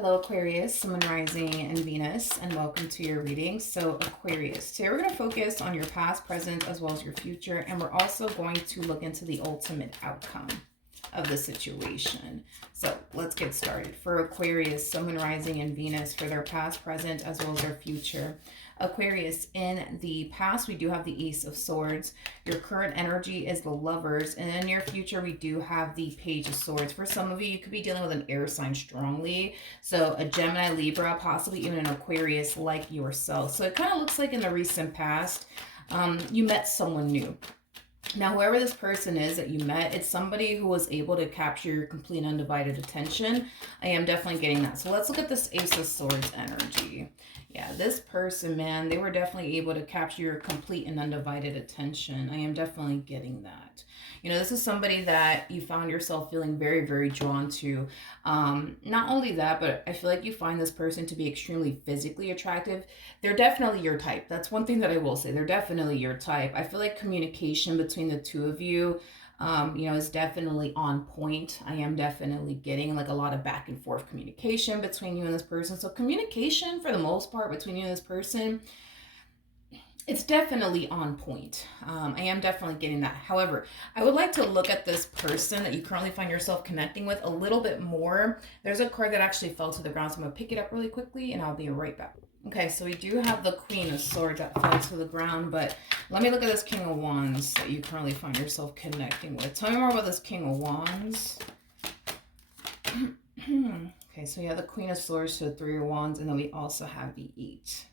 Hello Aquarius, Sun, Rising, and Venus, and welcome to your reading. So Aquarius, today we're going to focus on your past, present, as well as your future, and we're also going to look into the ultimate outcome of the situation. So let's get started. For Aquarius, Sun, Rising, and Venus, for their past, present, as well as their future. Aquarius, in the past, we do have the Ace of Swords. Your current energy is the Lovers. And in your future, we do have the Page of Swords. For some of you, you could be dealing with an air sign strongly. So a Gemini, Libra, possibly even an Aquarius like yourself. So it kind of looks like in the recent past, you met someone new. Now, whoever this person is that you met, it's somebody who was able to capture your complete undivided attention. I am definitely getting that. So let's look at this Ace of Swords energy. Yeah, this person, man, they were definitely able to capture your complete and undivided attention. I am definitely getting that. You know, this is somebody that you found yourself feeling very, very drawn to. Not only that, but I feel like you find this person to be extremely physically attractive. They're definitely your type. That's one thing that I will say. They're definitely your type. I feel like communication between the two of you, is definitely on point. I am definitely getting like a lot of back and forth communication between you and this person. So communication for the most part between you and this person, it's definitely on point. I am definitely getting that. However, I would like to look at this person that you currently find yourself connecting with a little bit more. There's a card that actually fell to the ground, so I'm going to pick it up really quickly and I'll be right back. Okay, so we do have the Queen of Swords that fell to the ground, but let me look at this King of Wands that you currently find yourself connecting with. Tell me more about this King of Wands. Okay, so you have the Queen of Swords to the Three of Wands, and then we also have the Eight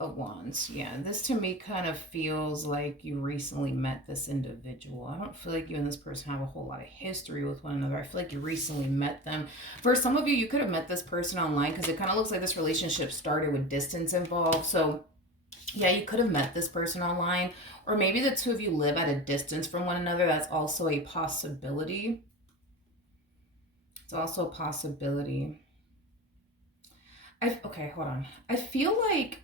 of Wands. Yeah, this to me kind of feels like you recently met this individual. I don't feel like you and this person have a whole lot of history with one another. I feel like you recently met them. For some of you, you could have met this person online because it kind of looks like this relationship started with distance involved. So yeah, you could have met this person online, or maybe the two of you live at a distance from one another. That's also a possibility. It's also a possibility. Okay, hold on. I feel like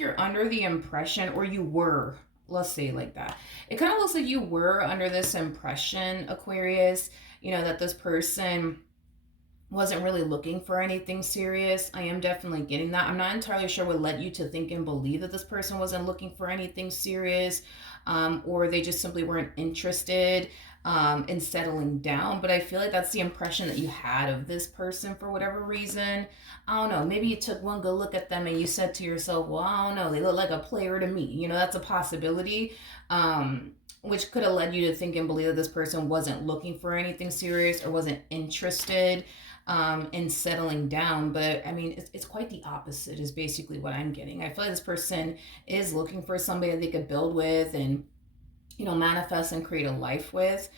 you're under the impression, or you were, let's say it like that. It kind of looks like you were under this impression, Aquarius, that this person wasn't really looking for anything serious. I am definitely getting that. I'm not entirely sure what led you to think and believe that this person wasn't looking for anything serious, or they just simply weren't interested in settling down. But I feel like that's the impression that you had of this person for whatever reason. I don't know. Maybe you took one good look at them and you said to yourself, well, I don't know, they look like a player to me. That's a possibility. Which could have led you to think and believe that this person wasn't looking for anything serious or wasn't interested in settling down. But I mean, it's quite the opposite is basically what I'm getting. I feel like this person is looking for somebody that they could build with and, manifest and create a life with.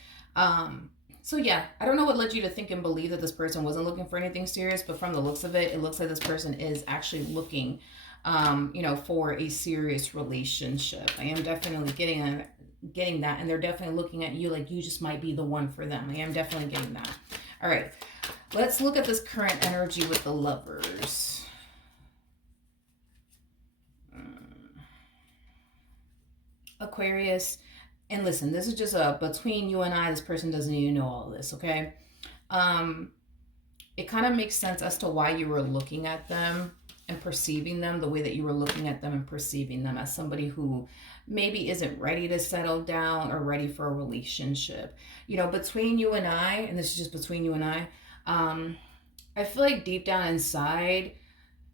So yeah, I don't know what led you to think and believe that this person wasn't looking for anything serious, but from the looks of it, it looks like this person is actually looking, for a serious relationship. I am definitely getting that, and they're definitely looking at you like you just might be the one for them. I am definitely getting that. All right, let's look at this current energy with the Lovers. Aquarius, and listen, this is just between you and I. This person doesn't even know all of this, okay? It kind of makes sense as to why you were looking at them and perceiving them the way that you were looking at them and perceiving them as somebody who maybe isn't ready to settle down or ready for a relationship. Between you and I, and this is just between you and I feel like deep down inside,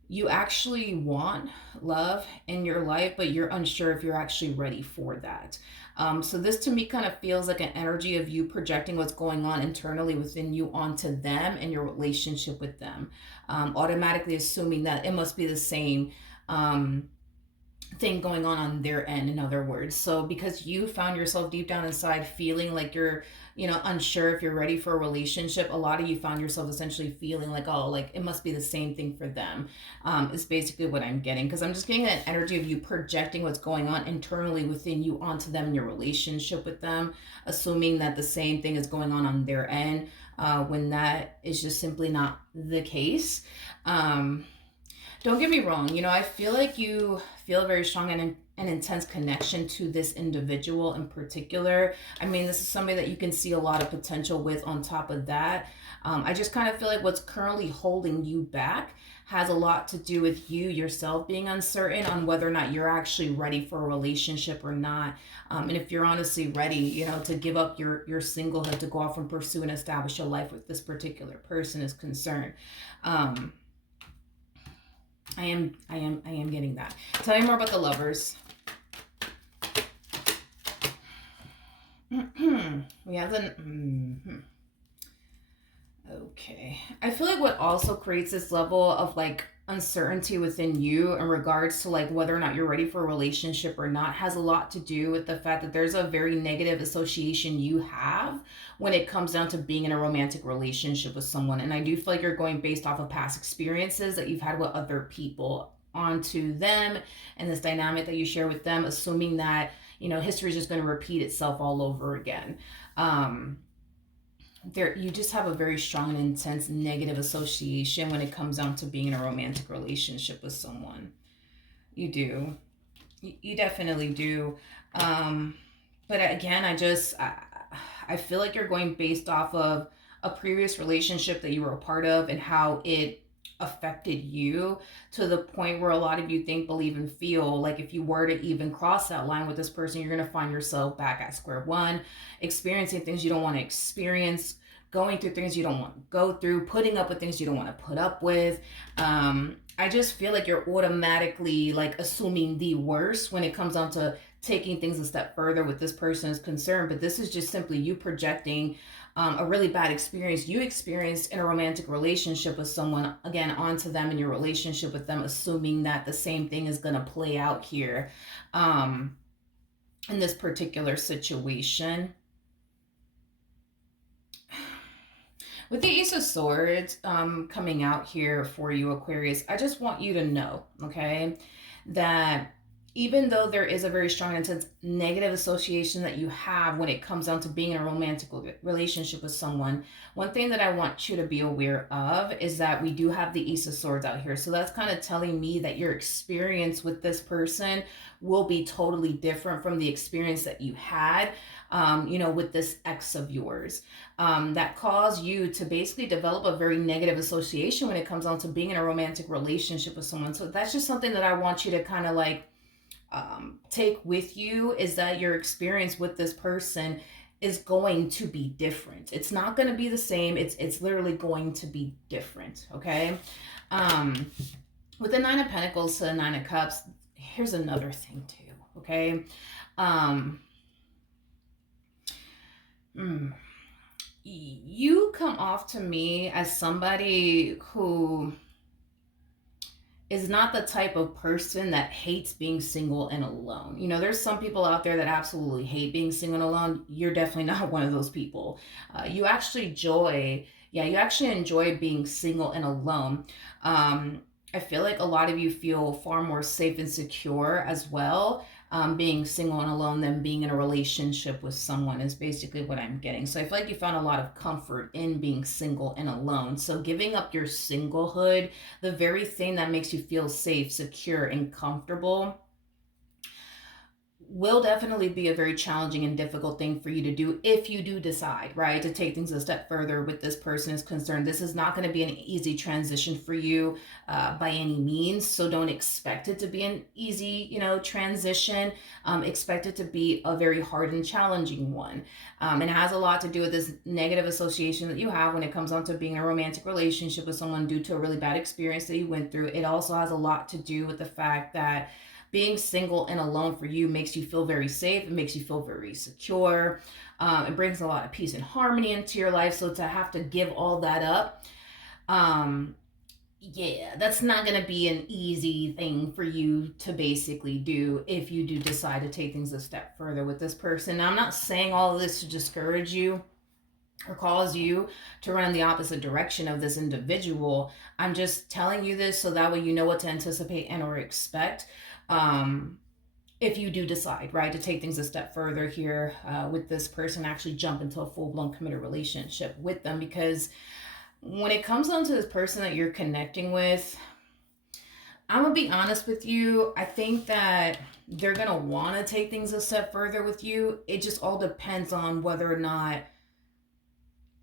you actually want love in your life, but you're unsure if you're actually ready for that. So this to me kind of feels like an energy of you projecting what's going on internally within you onto them and your relationship with them. Automatically assuming that it must be the same thing going on their end, in other words. So because you found yourself deep down inside feeling like you're unsure if you're ready for a relationship, a lot of you found yourself essentially feeling like, oh, like it must be the same thing for them, is basically what I'm getting, because I'm just getting an energy of you projecting what's going on internally within you onto them in your relationship with them, assuming that the same thing is going on their end, when that is just simply not the case. Don't get me wrong, I feel like you feel a very strong an intense connection to this individual in particular. I mean, this is somebody that you can see a lot of potential with on top of that. I just kind of feel like what's currently holding you back has a lot to do with you yourself being uncertain on whether or not you're actually ready for a relationship or not. And if you're honestly ready, you know, to give up your singlehood to go off and pursue and establish a life with this particular person is concerned. I am getting that. Tell me more about the Lovers. We have an okay. I feel like what also creates this level of like uncertainty within you in regards to like whether or not you're ready for a relationship or not has a lot to do with the fact that there's a very negative association you have when it comes down to being in a romantic relationship with someone. And I do feel like you're going based off of past experiences that you've had with other people onto them and this dynamic that you share with them, assuming that, you know, history is just going to repeat itself all over again. There, you just have a very strong and intense negative association when it comes down to being in a romantic relationship with someone. You do. You definitely do. But again, I feel like you're going based off of a previous relationship that you were a part of and how it affected you to the point where a lot of you think, believe, and feel like if you were to even cross that line with this person, you're going to find yourself back at square one, experiencing things you don't want to experience, going through things you don't want to go through, putting up with things you don't want to put up with. I just feel like you're automatically like assuming the worst when it comes down to taking things a step further with this person is concerned. But this is just simply you projecting a really bad experience you experienced in a romantic relationship with someone, again, onto them in your relationship with them, assuming that the same thing is going to play out here in this particular situation. With the Ace of Swords coming out here for you, Aquarius, I just want you to know, okay, that even though there is a very strong, intense negative association that you have when it comes down to being in a romantic relationship with someone, one thing that I want you to be aware of is that we do have the Ace of Swords out here. So that's kind of telling me that your experience with this person will be totally different from the experience that you had, you know, with this ex of yours. That caused you to basically develop a very negative association when it comes down to being in a romantic relationship with someone. So that's just something that I want you to kind of like take with you, is that your experience with this person is going to be different. It's not going to be the same. It's literally going to be different. Okay. With the Nine of Pentacles to the Nine of Cups, here's another thing too. Okay. You come off to me as somebody who is not the type of person that hates being single and alone. You know, there's some people out there that absolutely hate being single and alone. You're definitely not one of those people. You actually enjoy being single and alone. I feel like a lot of you feel far more safe and secure as well, being single and alone than being in a relationship with someone is basically what I'm getting. So I feel like you found a lot of comfort in being single and alone. So giving up your singlehood, the very thing that makes you feel safe, secure, and comfortable, will definitely be a very challenging and difficult thing for you to do if you do decide, right, to take things a step further with this person is concerned. This is not going to be an easy transition for you by any means. So don't expect it to be an easy, you know, transition. Expect it to be a very hard and challenging one. And it has a lot to do with this negative association that you have when it comes on to being in a romantic relationship with someone due to a really bad experience that you went through. It also has a lot to do with the fact that being single and alone for you makes you feel very safe. It makes you feel very secure. It brings a lot of peace and harmony into your life. So to have to give all that up, that's not going to be an easy thing for you to basically do if you do decide to take things a step further with this person. Now, I'm not saying all of this to discourage you or cause you to run in the opposite direction of this individual. I'm just telling you this so that way you know what to anticipate and or expect. If you do decide, right, to take things a step further here with this person, actually jump into a full-blown committed relationship with them. Because when it comes down to this person that you're connecting with, I'm gonna be honest with you. I think that they're gonna want to take things a step further with you. It just all depends on whether or not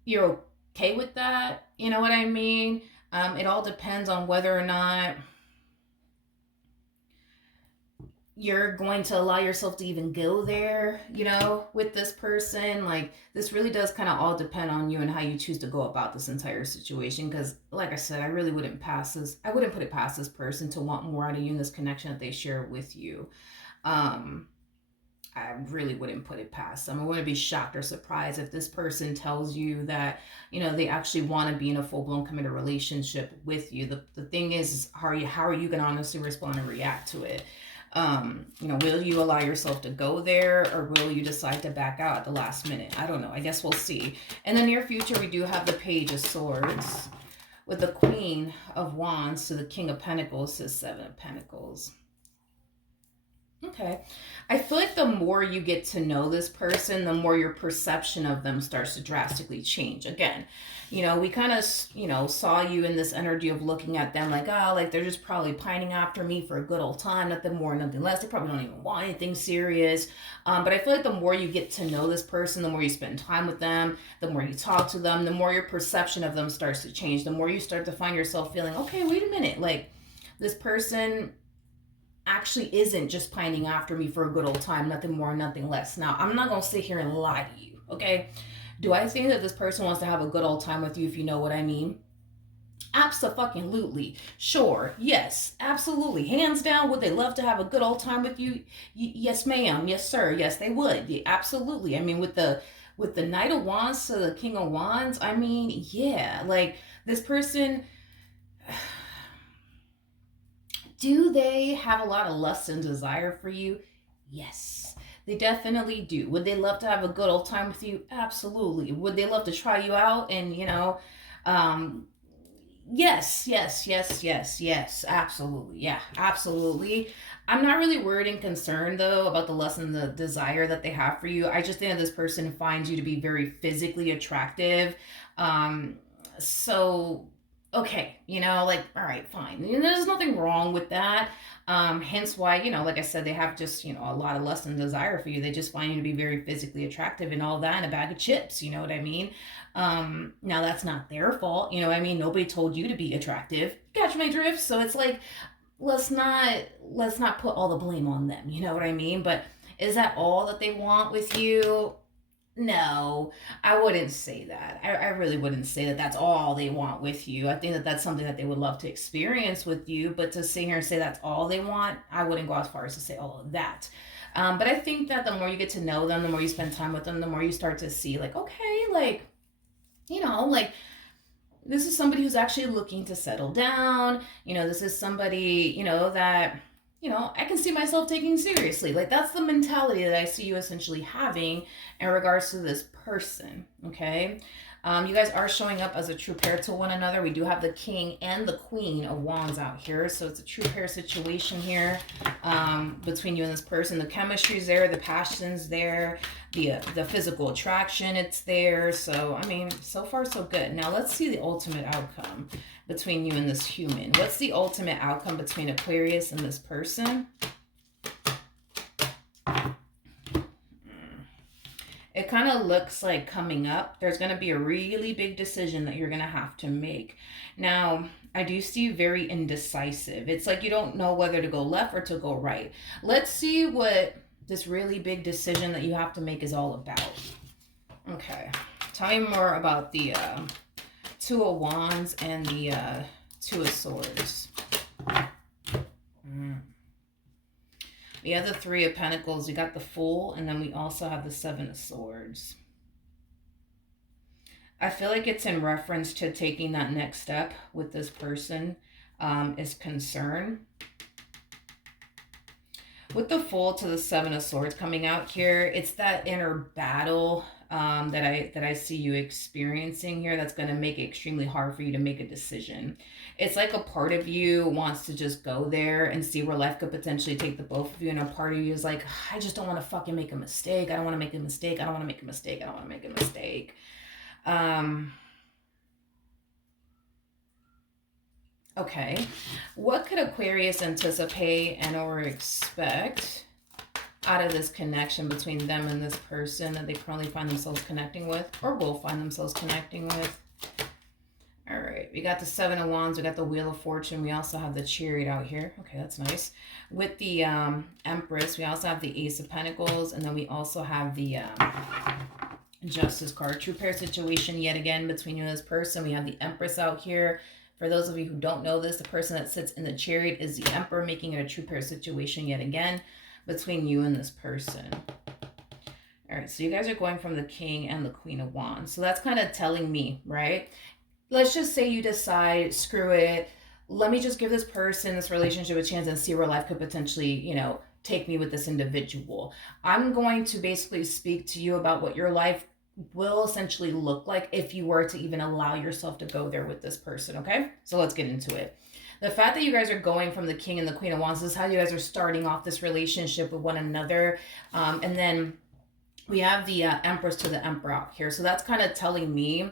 you're okay with that. You know what I mean? It all depends on whether or not you're going to allow yourself to even go there, with this person. Like, this really does kind of all depend on you and how you choose to go about this entire situation. Because, like I said, I really wouldn't I wouldn't put it past this person to want more out of you in this connection that they share with you. Um, I really wouldn't put it past them. I wouldn't be shocked or surprised if this person tells you that, they actually want to be in a full blown committed relationship with you. The thing is how are you going to honestly respond and react to it? Will you allow yourself to go there, or will you decide to back out at the last minute? I don't know. I guess we'll see. In the near future, we do have the Page of Swords with the Queen of Wands to the King of Pentacles to the Seven of Pentacles. Okay. I feel like the more you get to know this person, the more your perception of them starts to drastically change. Again, we kind of, saw you in this energy of looking at them like, oh, like they're just probably pining after me for a good old time, nothing more, nothing less. They probably don't even want anything serious. But I feel like the more you get to know this person, the more you spend time with them, the more you talk to them, the more your perception of them starts to change, the more you start to find yourself feeling, okay, wait a minute, like this person actually isn't just pining after me for a good old time, nothing more, nothing less. Now, I'm not going to sit here and lie to you, okay? Do I think that this person wants to have a good old time with you, if you know what I mean? Absolutely. Sure. Yes. Absolutely. Hands down, would they love to have a good old time with you? Yes, ma'am. Yes, sir. Yes, they would. Yeah, absolutely. I mean, with the Knight of Wands to the King of Wands, I mean, yeah, like this person, do they have a lot of lust and desire for you? Yes, they definitely do. Would they love to have a good old time with you? Absolutely. Would they love to try you out and, um, yes, yes, yes, yes, yes, absolutely. Yeah, absolutely. I'm not really worried and concerned though about the lust and the desire that they have for you. I just think that this person finds you to be very physically attractive. Um, so okay, like, all right, fine. There's nothing wrong with that. Hence why, like I said, they have just, a lot of lust and desire for you. They just find you to be very physically attractive and all that in a bag of chips, you know what I mean? Now that's not their fault, you know what I mean? Nobody told you to be attractive. Catch my drift? So it's like, let's not put all the blame on them, you know what I mean? But is that all that they want with you? No, I wouldn't say that. I really wouldn't say that that's all they want with you. I think that that's something that they would love to experience with you, but to sit here and say that's all they want, I wouldn't go as far as to say all of that. But I think that the more you get to know them, the more you spend time with them, the more you start to see, like, okay, like, like this is somebody who's actually looking to settle down. This is somebody, that, I can see myself taking seriously. Like, that's the mentality that I see you essentially having in regards to this person, okay? You guys are showing up as a true pair to one another. We do have the King and the Queen of Wands out here, so it's a true pair situation here between you and this person. The chemistry's there, the passion's there, the physical attraction, it's there. So, I mean, so far so good. Now, let's see the ultimate outcome between you and this human. What's the ultimate outcome between Aquarius and this person? It kind of looks like coming up, there's going to be a really big decision that you're going to have to make. Now, I do see you very indecisive. It's like you don't know whether to go left or to go right. Let's see what this really big decision that you have to make is all about. Okay. Tell me more about the Two of Wands and the Two of Swords. We have the Three of Pentacles, we got the Fool, and then we also have the Seven of Swords. I feel like it's in reference to taking that next step with this person is concerned. With the Fool to the Seven of Swords coming out here, it's that inner battle that I see you experiencing here that's going to make it extremely hard for you to make a decision. It's like a part of you wants to just go there and see where life could potentially take the both of you, and a part of you is like, I just don't want to fucking make a mistake. I don't want to make a mistake. I don't want to make a mistake. I don't want to make a mistake. Okay. What could Aquarius anticipate and or expect out of this connection between them and this person that they currently find themselves connecting with or will find themselves connecting with? All right, we got the Seven of Wands, we got the Wheel of Fortune, we also have the Chariot out here. Okay, that's nice. With the Empress, we also have the Ace of Pentacles, and then we also have the Justice card. True pair situation yet again between you and this person. We have the Empress out here. For those of you who don't know this, the person that sits in the Chariot is the Emperor, making it a true pair situation yet again between you and this person. All right, so you guys are going from the King and the Queen of Wands. So that's kind of telling me, right? Let's just say you decide, screw it. Let me just give this person, this relationship a chance and see where life could potentially, you know, take me with this individual. I'm going to basically speak to you about what your life will essentially look like if you were to even allow yourself to go there with this person, okay? So let's get into it. The fact that you guys are going from the King and the Queen of Wands, this is how you guys are starting off this relationship with one another. And then we have the Empress to the Emperor out here. So that's kind of telling me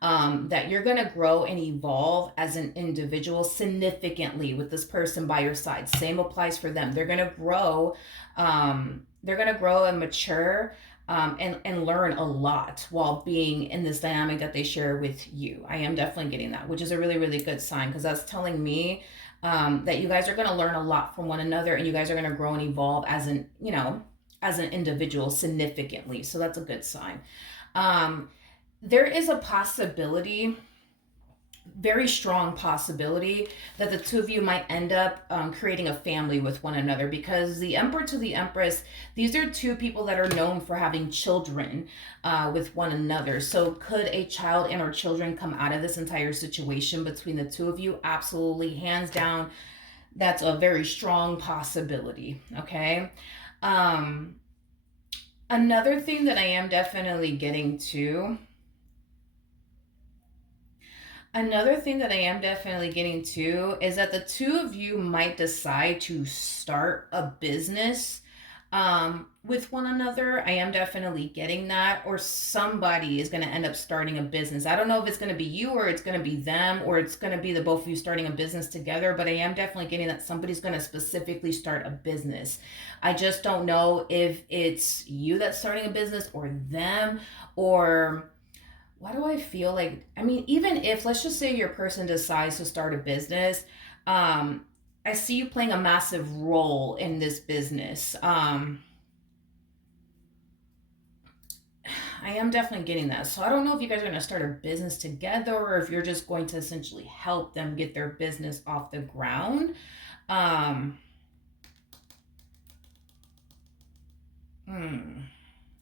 that you're going to grow and evolve as an individual significantly with this person by your side. Same applies for them. They're going to grow. They're going to grow and mature and learn a lot while being in this dynamic that they share with you. I am definitely getting that, which is a really, really good sign, because that's telling me that you guys are going to learn a lot from one another, and you guys are going to grow and evolve as an, you know, as an individual significantly. So that's a good sign. There is a possibility, very strong possibility, that the two of you might end up creating a family with one another, because the Emperor to the Empress, these are two people that are known for having children with one another. So could a child and or children come out of this entire situation between the two of you? Absolutely, hands down, that's a very strong possibility, okay? Another thing that I am definitely getting to, is that the two of you might decide to start a business with one another. I am definitely getting that. Or somebody is going to end up starting a business. I don't know if it's going to be you, or it's going to be them, or it's going to be the both of you starting a business together, but I am definitely getting that somebody's going to specifically start a business. I just don't know if it's you that's starting a business or them, or why do I feel like, I mean, even if, let's just say your person decides to start a business, I see you playing a massive role in this business. I am definitely getting that. So I don't know if you guys are going to start a business together, or if you're just going to essentially help them get their business off the ground. I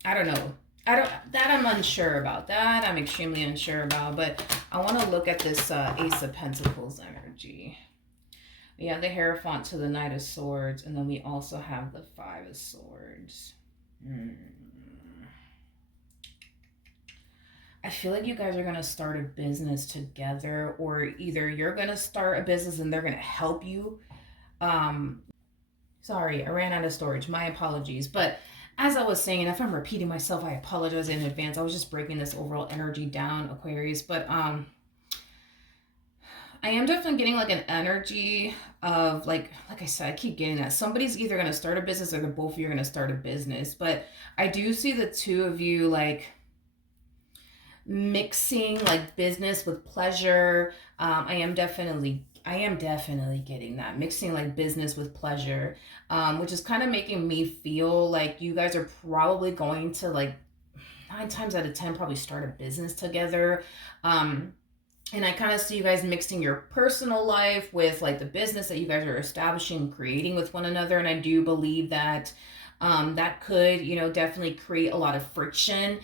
don't know. I'm unsure about that. I'm extremely unsure about, but I want to look at this Ace of Pentacles energy. We have the Hierophant to the Knight of Swords, and then we also have the Five of Swords. I feel like you guys are going to start a business together, or either you're going to start a business and they're going to help you. Sorry, I ran out of storage. My apologies. But as I was saying, and if I'm repeating myself, I apologize in advance. I was just breaking this overall energy down, Aquarius. But I am definitely getting like an energy of like I said, I keep getting that. Somebody's either going to start a business, or the both of you are going to start a business. But I do see the two of you like mixing like business with pleasure. I am definitely getting that, mixing like business with pleasure, which is kind of making me feel like you guys are probably going to, like, 9 times out of 10 probably start a business together. And I kind of see you guys mixing your personal life with like the business that you guys are establishing, creating with one another. And I do believe that that could, you know, definitely create a lot of friction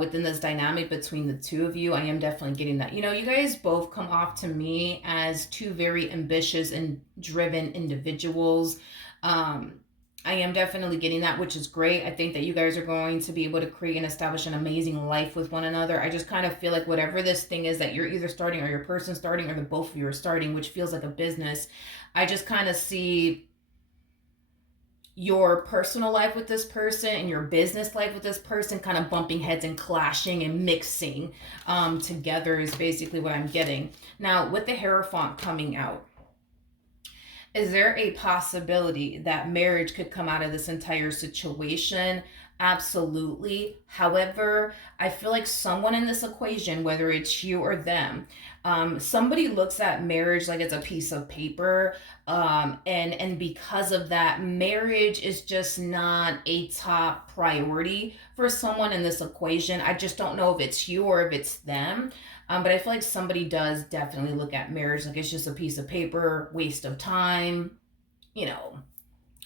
within this dynamic between the two of you. I am definitely getting that. You know, you guys both come off to me as two very ambitious and driven individuals. I am definitely getting that, which is great. I think that you guys are going to be able to create and establish an amazing life with one another. I just kind of feel like whatever this thing is that you're either starting, or your person starting, or the both of you are starting, which feels like a business, I just kind of see your personal life with this person and your business life with this person kind of bumping heads and clashing and mixing together is basically what I'm getting. Now, with the Hierophant coming out, is there a possibility that marriage could come out of this entire situation? Absolutely. However, I feel like someone in this equation, whether it's you or them, somebody looks at marriage like it's a piece of paper, and because of that, marriage is just not a top priority for someone in this equation. I just don't know if it's you or if it's them. But I feel like somebody does definitely look at marriage like it's just a piece of paper, waste of time, you know,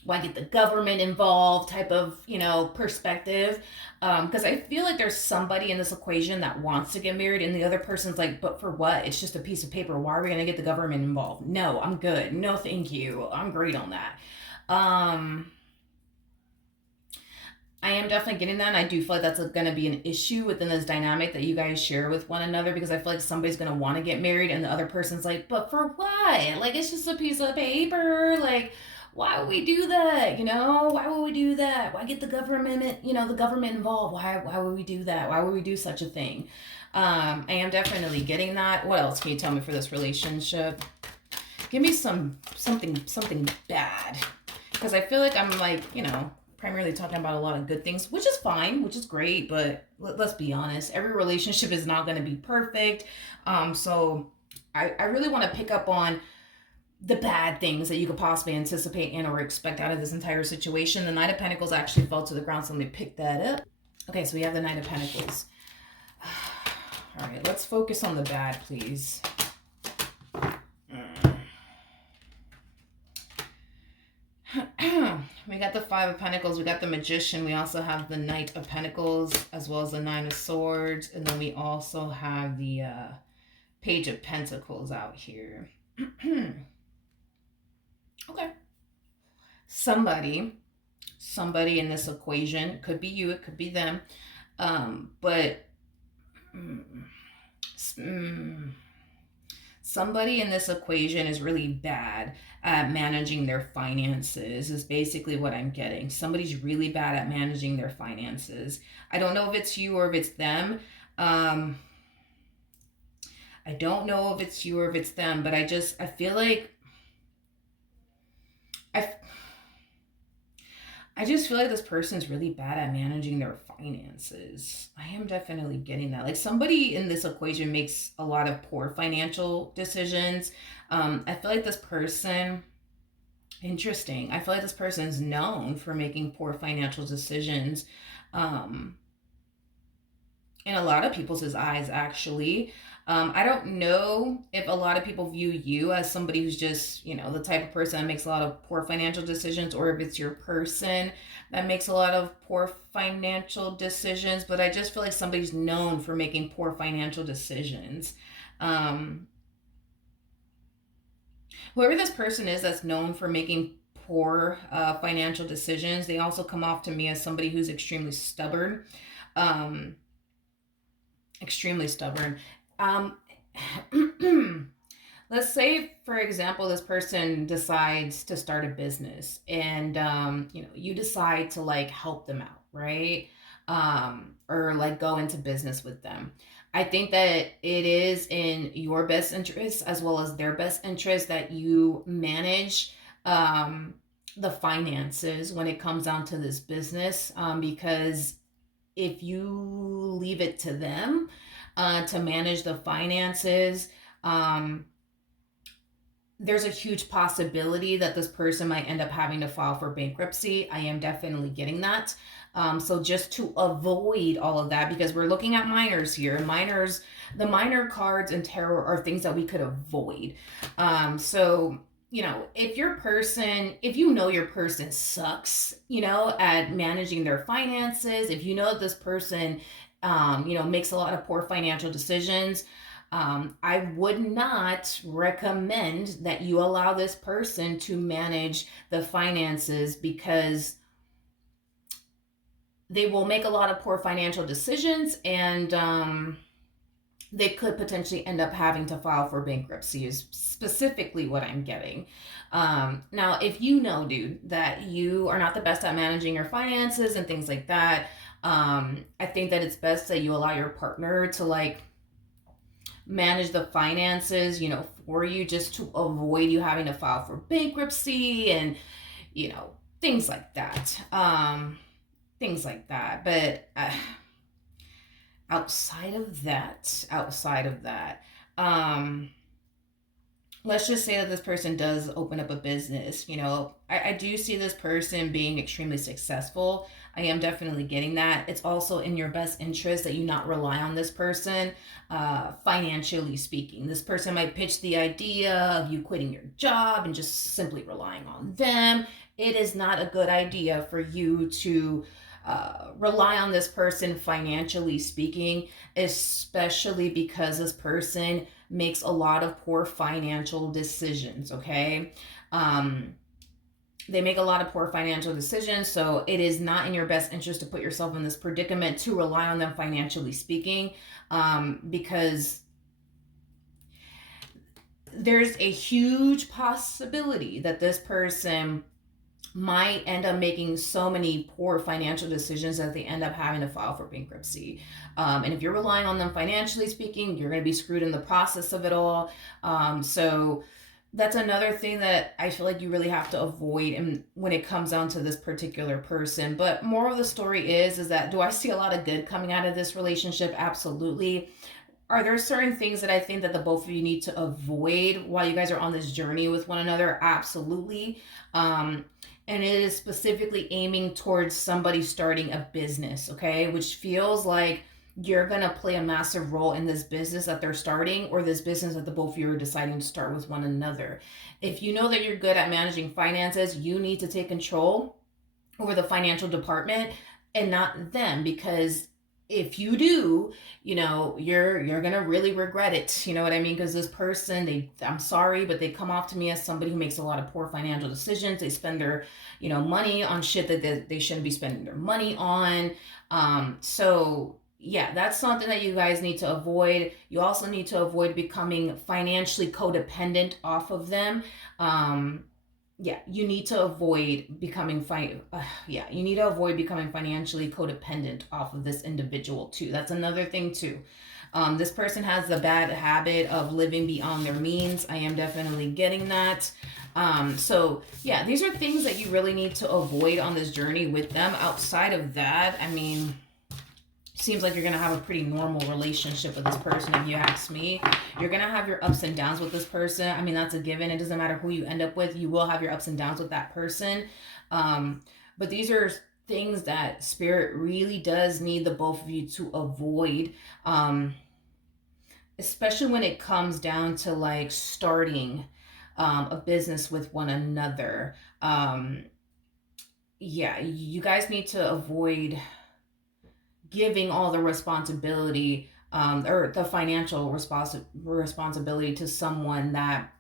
why get the government involved type of, perspective. Because I feel like there's somebody in this equation that wants to get married, and the other person's like, but for what? It's just a piece of paper. Why are we going to get the government involved? No, I'm good. No, thank you. I'm great on that. I am definitely getting that. And I do feel like that's going to be an issue within this dynamic that you guys share with one another, because I feel like somebody's going to want to get married and the other person's like, but for what? Like, it's just a piece of paper. Like, why would we do that? Why would we do that? Why get the government, the government involved? Why would we do that? Why would we do such a thing? I am definitely getting that. What else can you tell me for this relationship? Give me something bad. Because I feel like I'm like, primarily talking about a lot of good things, which is fine, which is great, but let's be honest, every relationship is not going to be perfect. So I really want to pick up on the bad things that you could possibly anticipate and or expect out of this entire situation. The Knight of Pentacles actually fell to the ground, so let me pick that up. Okay, so we have the Knight of Pentacles. All right, let's focus on the bad, please. We got the Five of Pentacles, we got the Magician, we also have the Knight of Pentacles, as well as the Nine of Swords, and then we also have the Page of Pentacles out here. Okay. Somebody in this equation, it could be you, it could be them, but somebody in this equation is really bad at managing their finances, is basically what I'm getting. Somebody's really bad at managing their finances. I don't know if it's you or if it's them. I don't know if it's you or if it's them, but I feel like I just feel like this person's really bad at managing their finances. I am definitely getting that. Like, somebody in this equation makes a lot of poor financial decisions. I feel like this person, interesting. I feel like this person is known for making poor financial decisions. In a lot of people's eyes, actually. I don't know if a lot of people view you as somebody who's just, the type of person that makes a lot of poor financial decisions, or if it's your person that makes a lot of poor financial decisions. But I just feel like somebody's known for making poor financial decisions. Whoever this person is that's known for making poor financial decisions, they also come off to me as somebody who's extremely stubborn. Extremely stubborn. Let's say, for example, this person decides to start a business, and you decide to like help them out, right? Or like go into business with them. I think that it is in your best interest as well as their best interest that you manage the finances when it comes down to this business, because if you leave it to them to manage the finances, there's a huge possibility that this person might end up having to file for bankruptcy. I am definitely getting that. So just to avoid all of that, because we're looking at minors here, the minor cards and tarot are things that we could avoid. So if your person sucks, at managing their finances, if you know that this person, makes a lot of poor financial decisions, I would not recommend that you allow this person to manage the finances, because they will make a lot of poor financial decisions, and they could potentially end up having to file for bankruptcy is specifically what I'm getting. Now, if you know, dude, that you are not the best at managing your finances and things like that, I think that it's best that you allow your partner to like manage the finances, you know, for you, just to avoid you having to file for bankruptcy and, you know, things like that. Things like that. But outside of that, let's just say that this person does open up a business. You know, I do see this person being extremely successful. I am definitely getting that. It's also in your best interest that you not rely on this person, financially speaking. This person might pitch the idea of you quitting your job and just simply relying on them. It is not a good idea for you to rely on this person financially speaking, especially because this person makes a lot of poor financial decisions, okay? They make a lot of poor financial decisions, so it is not in your best interest to put yourself in this predicament to rely on them financially speaking, because there's a huge possibility that this person might end up making so many poor financial decisions that they end up having to file for bankruptcy. And if you're relying on them financially speaking, you're going to be screwed in the process of it all. So that's another thing that I feel like you really have to avoid, and when it comes down to this particular person. But more of the story is that do I see a lot of good coming out of this relationship? Absolutely. Are there certain things that I think that the both of you need to avoid while you guys are on this journey with one another? Absolutely. And it is specifically aiming towards somebody starting a business, okay? Which feels like you're gonna play a massive role in this business that they're starting, or this business that the both of you are deciding to start with one another. If you know that you're good at managing finances, you need to take control over the financial department and not them, because if you do, you know, you're gonna really regret it. You know what I mean? Because this person, I'm sorry, but they come off to me as somebody who makes a lot of poor financial decisions. They spend their, you know, money on shit that they shouldn't be spending their money on. So yeah, that's something that you guys need to avoid. You also need to avoid becoming financially codependent off of them. Yeah, you need to avoid becoming you need to avoid becoming financially codependent off of this individual too. That's another thing too. This person has the bad habit of living beyond their means. I am definitely getting that. So yeah, these are things that you really need to avoid on this journey with them. Outside of that, I mean, seems like you're going to have a pretty normal relationship with this person. If you ask me, you're going to have your ups and downs with this person. I mean, that's a given. It doesn't matter who you end up with, you will have your ups and downs with that person. But these are things that spirit really does need the both of you to avoid, especially when it comes down to like starting a business with one another. Yeah, you guys need to avoid giving all the responsibility, or the financial responsibility to someone that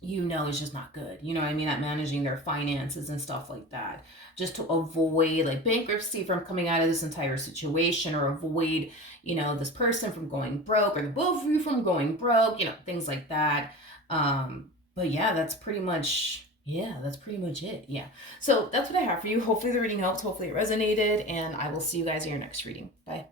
you know is just not good. You know what I mean? At managing their finances and stuff like that. Just to avoid like bankruptcy from coming out of this entire situation, or avoid, you know, this person from going broke, or the both of you from going broke, you know, things like that. But yeah, that's pretty much it. Yeah. So that's what I have for you. Hopefully the reading helped. Hopefully it resonated. And I will see you guys in your next reading. Bye.